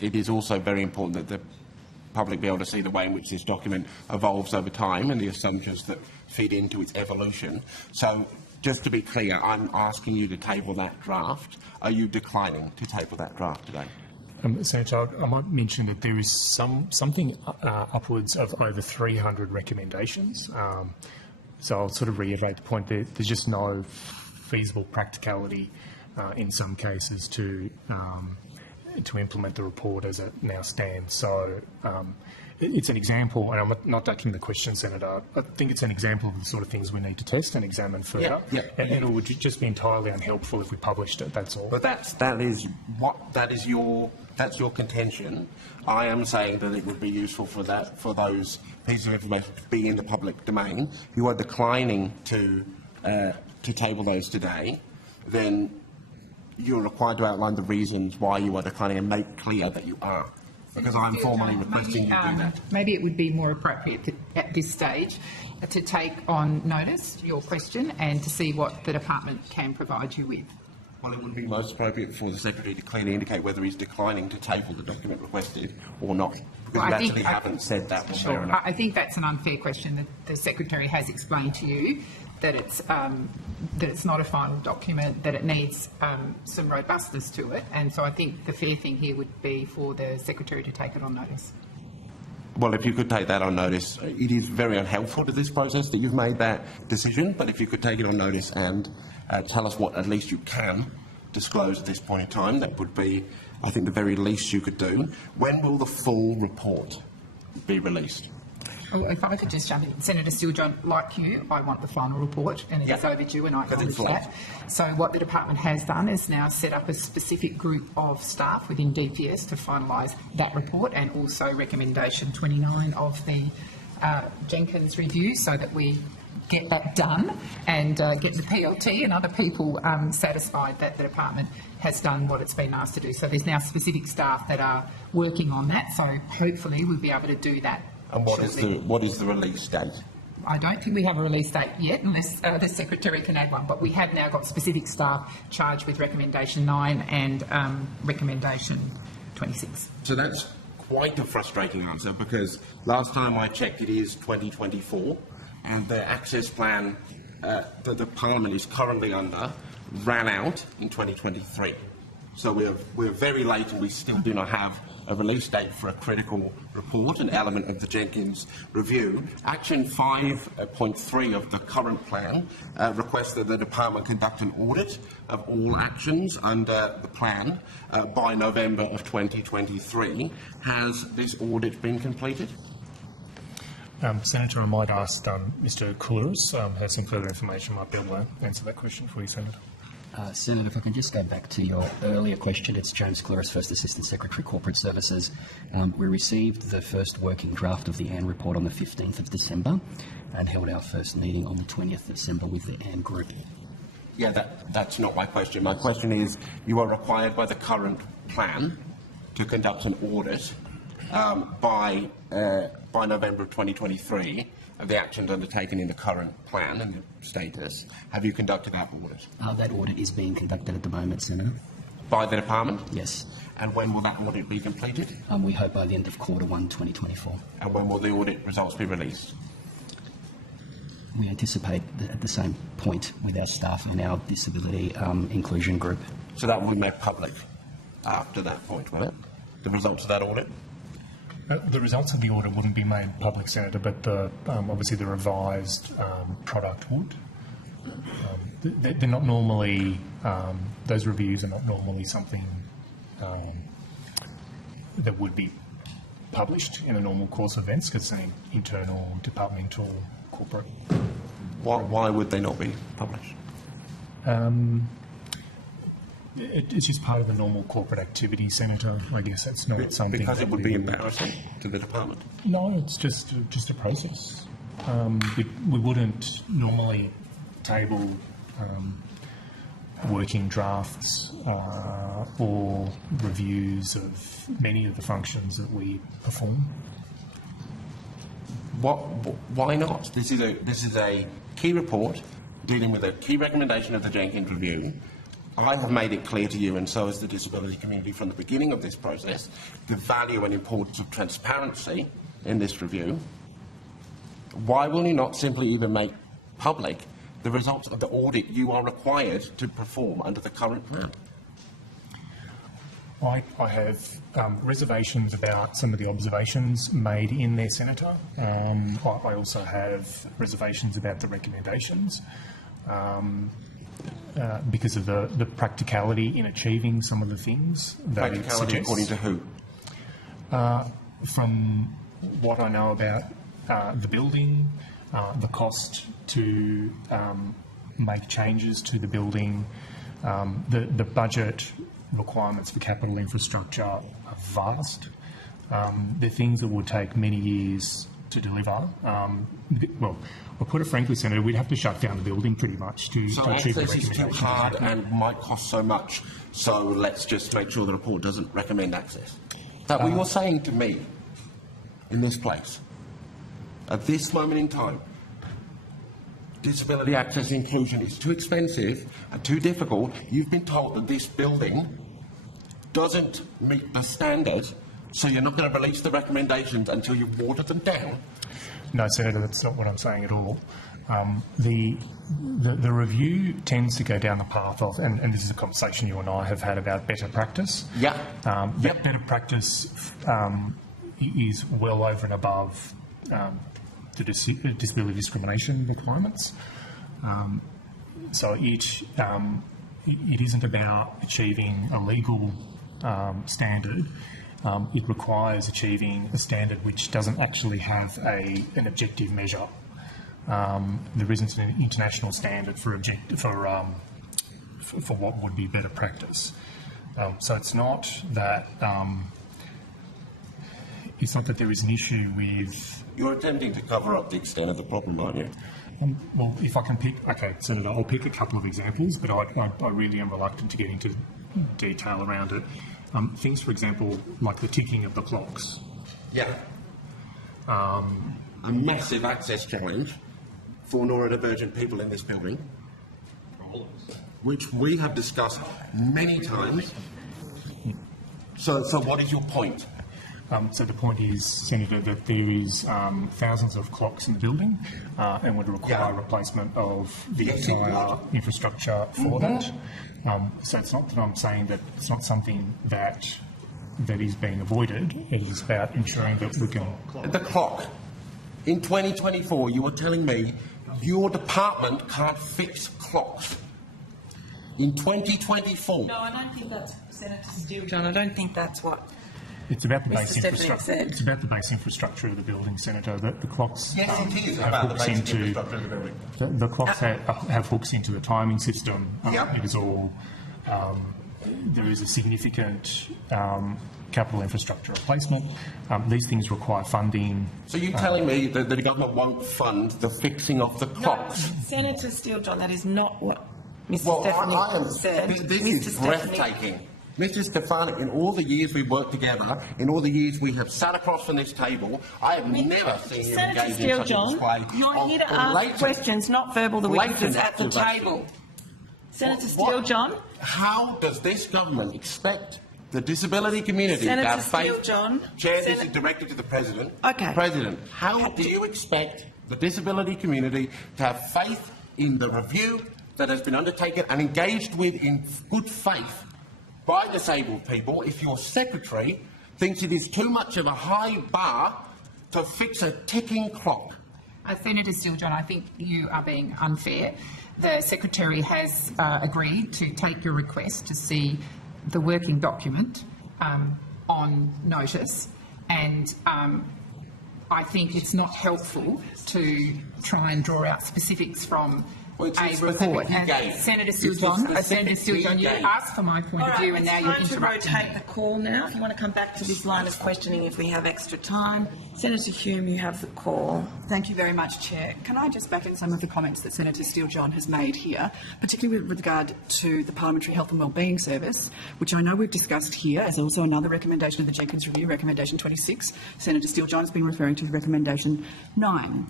it is also very important that the public be able to see the way in which this document evolves over time and the assumptions that feed into its evolution. So, just to be clear, I'm asking you to table that draft. Are you declining to table that draft today? Senator, I might mention that there is something upwards of over 300 recommendations. So I'll sort of reiterate the point that there's just no feasible practicality in some cases to implement the report as it now stands. So it's an example, and I'm not ducking the question, Senator. I think it's an example of the sort of things we need to test and examine further. And it would just be entirely unhelpful if we published it. That's all. But that is your contention. I am saying that it would be useful for those pieces of information to be in the public domain. If you are declining to table those today, then you're required to outline the reasons why you are declining and make clear that you are. Because I'm formally requesting you do that. Maybe it would be more appropriate at this stage to take on notice your question and to see what the department can provide you with. Well, it would be most appropriate for the Secretary to clearly indicate whether he's declining to table the document requested or not. Because you actually haven't said that one way or another. I think that's an unfair question. That the Secretary has explained to you that it's not a final document, that it needs some robustness to it, and so I think the fair thing here would be for the Secretary to take it on notice. Well, if you could take that on notice, it is very unhelpful to this process that you've made that decision, but if you could take it on notice and tell us what at least you can disclose at this point in time, that would be, I think, the very least you could do. When will the full report be released? Oh, if I could just jump in, Senator Steele-John, like you, I want the final report, and it is overdue, and I acknowledge that. So what the department has done is now set up a specific group of staff within DPS to finalise that report, and also recommendation 29 of the Jenkins review, so that we get that done and get the PLT and other people satisfied that the department has done what it's been asked to do. So there's now specific staff that are working on that, so hopefully we'll be able to do that. And what is the release date? I don't think we have a release date yet, unless the Secretary can add one, but we have now got specific staff charged with recommendation 9 and recommendation 26. So that's quite a frustrating answer, because last time I checked it is 2024, and the access plan that the Parliament is currently under ran out in 2023. So we're very late, and we still do not have a release date for a critical report, an element of the Jenkins review. Action 5.3 of the current plan requests that the department conduct an audit of all actions under the plan by November of 2023. Has this audit been completed? Senator, I might ask Mr. Couliris has some further information, might be able to answer that question for you, Senator. Senator, if I can just go back to your earlier question, it's James Couliris, First Assistant Secretary, Corporate Services. We received the first working draft of the AN report on the 15th of December and held our first meeting on the 20th of December with the AN group. Yeah, that's not my question. My question is, you are required by the current plan to conduct an audit by November of 2023 of the actions undertaken in the current plan and the status. Have you conducted that audit? That audit is being conducted at the moment, Senator. By the department? Yes. And when will that audit be completed? We hope by the end of Q1 2024. And when will the audit results be released? We anticipate at the same point with our staff and our disability inclusion group. So that will be made public after that point, will it? The results of that audit? The results of the audit wouldn't be made public, Senator, but obviously the revised product would. They're not normally, those reviews are not normally something that would be published in a normal course of events, because they're internal, departmental, corporate. Why would they not be published? It's just part of the normal corporate activity, Senator. I guess it's not something... Because it would be embarrassing to the department? No, it's just a process. We wouldn't normally table working drafts or reviews of many of the functions that we perform. Why not? This is a key report dealing with a key recommendation of the Jenkins review. I have made it clear to you, and so has the disability community from the beginning of this process, the value and importance of transparency in this review. Why will you not simply even make public the results of the audit you are required to perform under the current plan? I have reservations about some of the observations made in there, Senator. I also have reservations about the recommendations because of the practicality in achieving some of the things that it Practicality suggests. according to who? From what I know about the building, the cost to make changes to the building, the budget requirements for capital infrastructure are vast. They're things that would take many years to deliver. Well, I'll put it frankly, Senator, we'd have to shut down the building pretty much to So achieve the access is too recommendations. hard and might cost so much, so let's just make sure the report doesn't recommend access. That what you're saying to me in this place, at this moment in time, disability access inclusion is too expensive and too difficult. You've been told that this building doesn't meet the standard, so you're not going to release the recommendations until you've watered them down. No, Senator, that's not what I'm saying at all. The review tends to go down the path of, and this is a conversation you and I have had about better practice. Yeah. Better practice is well over and above the disability discrimination requirements. So it isn't about achieving a legal standard. It requires achieving a standard which doesn't actually have an objective measure. There isn't an international standard for what would be better practice. So it's not that there is an issue with. You're attempting to cover up the extent of the problem, aren't you? Well, if I can pick, okay, Senator, I'll pick a couple of examples, but I really am reluctant to get into detail around it. Things, for example, like the ticking of the clocks. Yeah. A massive access challenge for neurodivergent people in this building, which we have discussed many times. So what is your point? So the point is, Senator, that there is thousands of clocks in the building and would require replacement of the entire infrastructure for that. So it's not that I'm saying that it's not something that is being avoided. It is about ensuring that we can. The clock. In 2024, you were telling me your department can't fix clocks. In 2024. No, I don't think that's Senator Steele-John. I don't think that's what. It's about the Mr. base Stephanie infrastructure. said. It's about the base infrastructure of the building, Senator. The clocks. Yes, it is have about the hooks basic into infrastructure of the building. the clocks have hooks into the timing system. It is all. There is a significant capital infrastructure replacement. These things require funding. So you're telling me that the government won't fund the fixing of the clocks? No, Senator Steele-John, that is not what Mr. Well, Stephanie said. this is breathtaking. Mr. Stephanie, in all the years we've worked together, in all the years we have sat across from this table, I have never seen you Senator engage in such a Steele-John, display you're here to ask blatant- questions, not verbal the witnesses blatant at the accusation. table. Senator What- Steele-John. How does this government expect the disability community to Senator have faith? Steele-John. Chair, this is directed to the President. Okay. President, how do you expect the disability community to have faith in the review that has been undertaken and engaged with in good faith by disabled people if your secretary thinks it is too much of a high bar to fix a ticking clock? Senator Steele-John, I think you are being unfair. The Secretary has agreed to take your request to see the working document on notice, and I think it's not helpful to try and draw out specifics from Well, it's a specific report. he And gave. Senator It's Steele-John, specific Senator he Steele-John, you gave. asked for my point of view, and now you're it's time interrupting to me. rotate the call now. If you want to come back to this line of questioning if we have extra time. Senator Hume, you have the call. Thank you very much, Chair. Can I just back in some of the comments that Senator Steele-John has made here, particularly with regard to the Parliamentary Health and Wellbeing Service, which I know we've discussed here as also another recommendation of the Jenkins Review, Recommendation 26. Senator Steele-John has been referring to Recommendation 9.